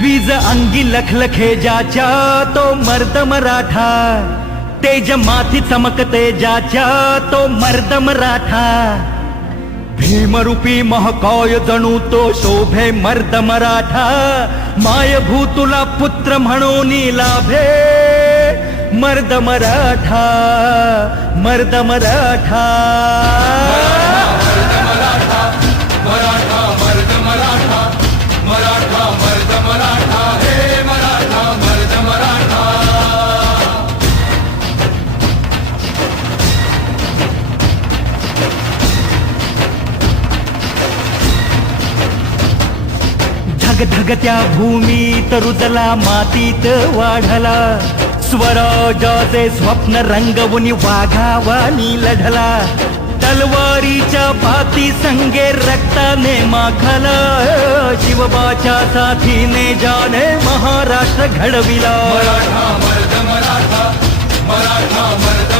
वीज अंगी लखलखे ज्याच्या तो मर्द मराठा, तेज माथी चमकते ज्याच्या तो मर्द मराठा, भीमरूपी महाकाय जणू तो शोभे मर्द मराठा, मायभू तुला पुत्र म्हणून लाभे मर्द मराठा, मर्द मराठा, मराठा मराठा मर्द मराठा, मराठा मर्द मराठा, हे मराठा मर्द मराठा. धगधगत्या भूमीत रुजला मातीत वाढला, स्वराजाचे स्वप्न रंगवून वाघावानी लढला, तलवारीच्या पाती संगे रक्ताने माखला, शिवबाच्या साथीने जाने महाराष्ट्र घडविला. मराठा मर्द मराठा, मराठा मर्द